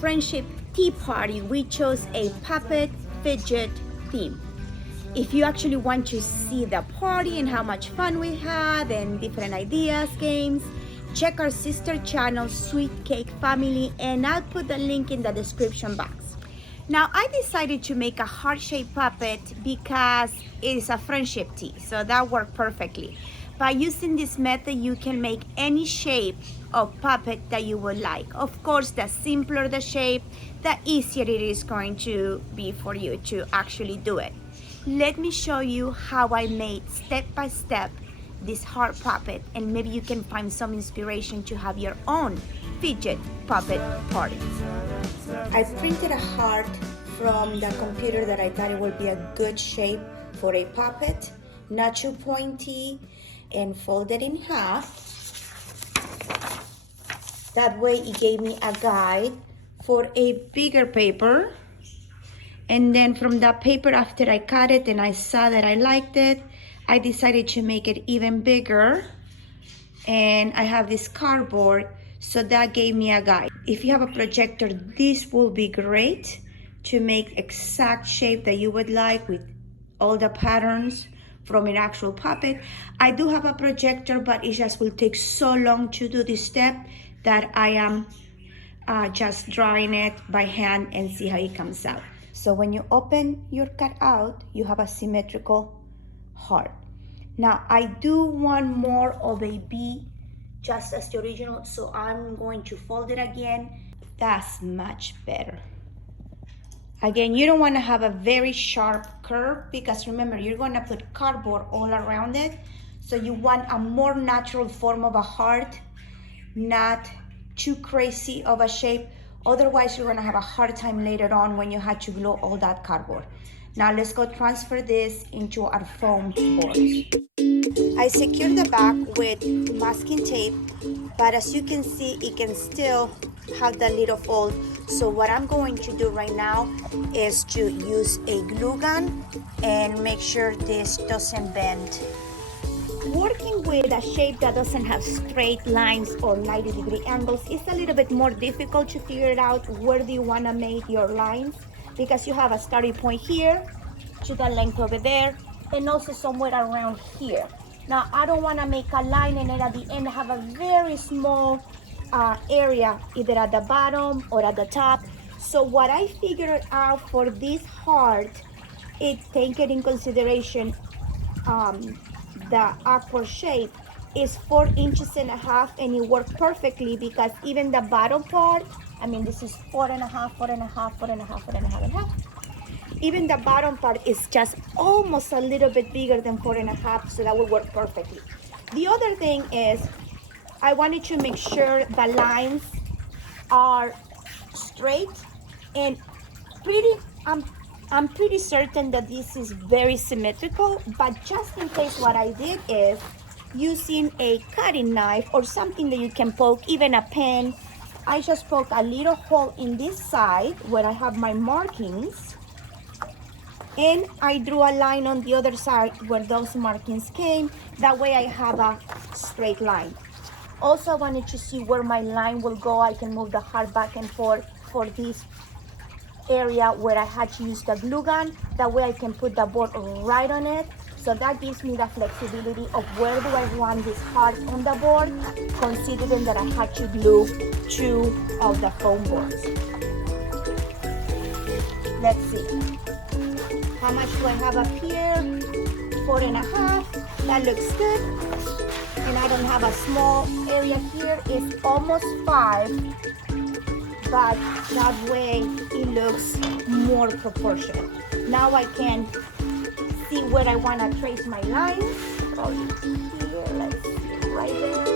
friendship tea party, we chose a puppet fidget theme. If you actually want to see the party and how much fun we had and different ideas, games, check our sister channel, SweetCake Family, and I'll put the link in the description box. Now, I decided to make a heart-shaped puppet because it is a friendship tea, so that worked perfectly. By using this method, you can make any shape of puppet that you would like. Of course, the simpler the shape, the easier it is going to be for you to actually do it. Let me show you how I made step by step this heart puppet, and maybe you can find some inspiration to have your own fidget puppet party. I printed a heart from the computer that I thought it would be a good shape for a puppet, not too pointy, and folded in half. That way it gave me a guide for a bigger paper. And then from that paper, after I cut it and I saw that I liked it, I decided to make it even bigger. And I have this cardboard, so that gave me a guide. If you have a projector, this will be great to make exact shape that you would like with all the patterns from an actual puppet. I do have a projector, but it just will take so long to do this step that I am just drawing it by hand and see how it comes out. So when you open your cutout, you have a symmetrical heart. Now I do want more of a B, just as the original, so I'm going to fold it again. That's much better. Again, you don't want to have a very sharp curve because remember, you're going to put cardboard all around it. So you want a more natural form of a heart, not too crazy of a shape. Otherwise, you're going to have a hard time later on when you have to glue all that cardboard. Now let's go transfer this into our foam boards. I secured the back with masking tape, but as you can see, it can still have that little fold. So what I'm going to do right now is to use a glue gun and make sure this doesn't bend. Working with a shape that doesn't have straight lines or 90-degree angles is a little bit more difficult to figure it out where do you want to make your lines, because you have a starting point here to the length over there and also somewhere around here. Now I don't want to make a line and then at the end have a very small area either at the bottom or at the top. So what I figured out for this heart is taking in consideration the awkward shape is 4.5 inches, and it worked perfectly because even the bottom part, I mean this is 4.5, 4.5, 4.5, 4.5. Even the bottom part is just almost a little bit bigger than 4.5, so that will work perfectly. The other thing is I wanted to make sure the lines are straight and I'm pretty certain that this is very symmetrical, but just in case, what I did is using a cutting knife or something that you can poke, even a pen, I just poked a little hole in this side where I have my markings, and I drew a line on the other side where those markings came. That way I have a straight line. Also, I wanted to see where my line will go. I can move the heart back and forth for this area where I had to use the glue gun. That way I can put the board right on it. So that gives me the flexibility of where do I want this heart on the board, considering that I had to glue 2 of the foam boards. Let's see. How much do I have up here? 4.5. That looks good. And I don't have a small area here. It's almost 5. But that way it looks more proportional. Now I can see where I want to trace my lines. Probably here, let's see, right there.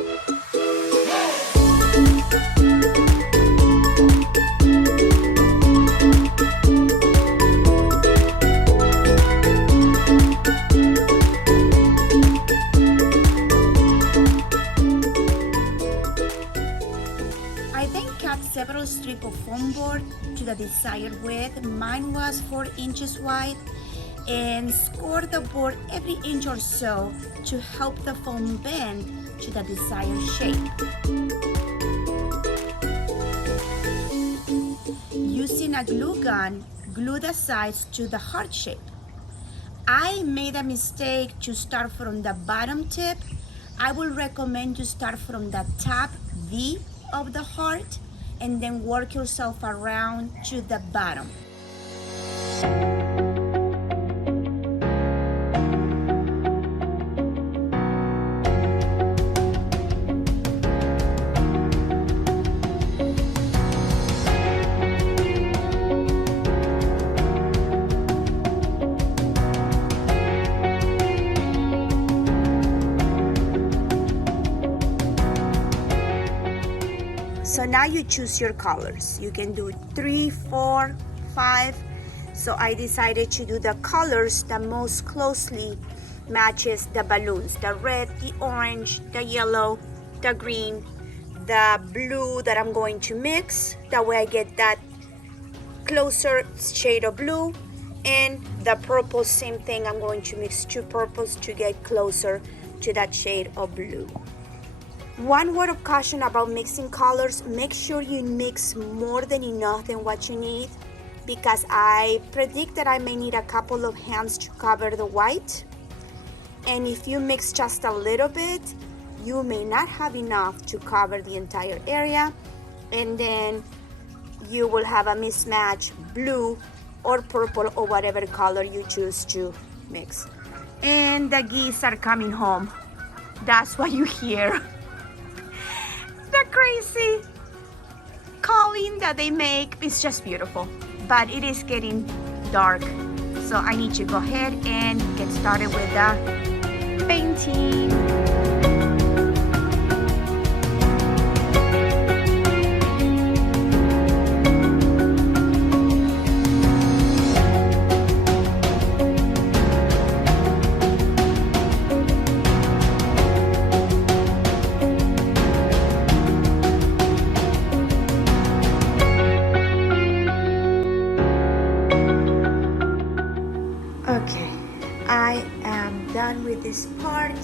Several strips of foam board to the desired width. Mine was 4 inches wide, and score the board every inch or so to help the foam bend to the desired shape. a glue gun, glue the sides to the heart shape. I made a mistake to start from the bottom tip. I would recommend you start from the top V of the heart and then work yourself around to the bottom. So now you choose your colors. You can do 3, 4, 5. So I decided to do the colors that most closely matches the balloons. The red, the orange, the yellow, the green, the blue that I'm going to mix. That way I get that closer shade of blue. And the purple, same thing. I'm going to mix 2 purples to get closer to that shade of blue. One word of caution about mixing colors, make sure you mix more than enough than what you need, because I predict that I may need a couple of hands to cover the white. And if you mix just a little bit, you may not have enough to cover the entire area, and then you will have a mismatch blue or purple or whatever color you choose to mix. And the geese are coming home. That's what you hear. The crazy calling that they make is just beautiful, but it is getting dark, so I need to go ahead and get started with the painting. Okay, I am done with this part,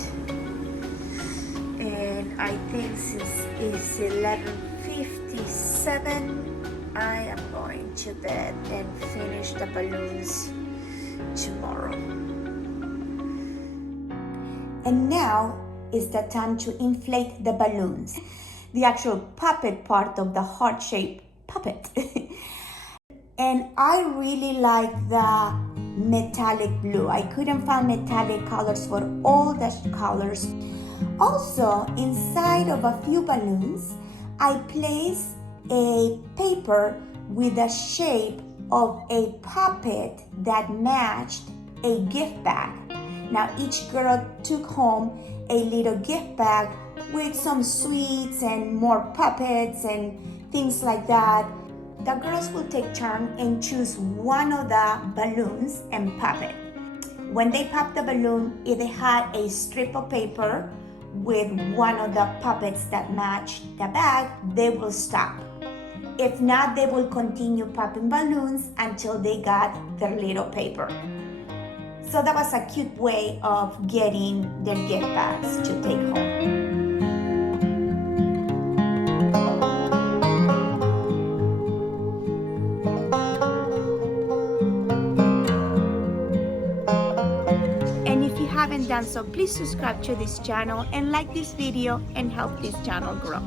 and I think since it's 11:57, I am going to bed and finish the balloons tomorrow. And now is the time to inflate the balloons, the actual puppet part of the heart-shaped puppet. And I really like the metallic blue. I couldn't find metallic colors for all the colors. Also, inside of a few balloons, I placed a paper with the shape of a puppet that matched a gift bag. Now each girl took home a little gift bag with some sweets and more puppets and things like that. The girls will take turn and choose one of the balloons and pop it. When they pop the balloon, if they had a strip of paper with one of the puppets that matched the bag, they will stop. If not, they will continue popping balloons until they got their little paper. So that was a cute way of getting their gift bags to take home. Haven't done so, please subscribe to this channel and like this video and help this channel grow.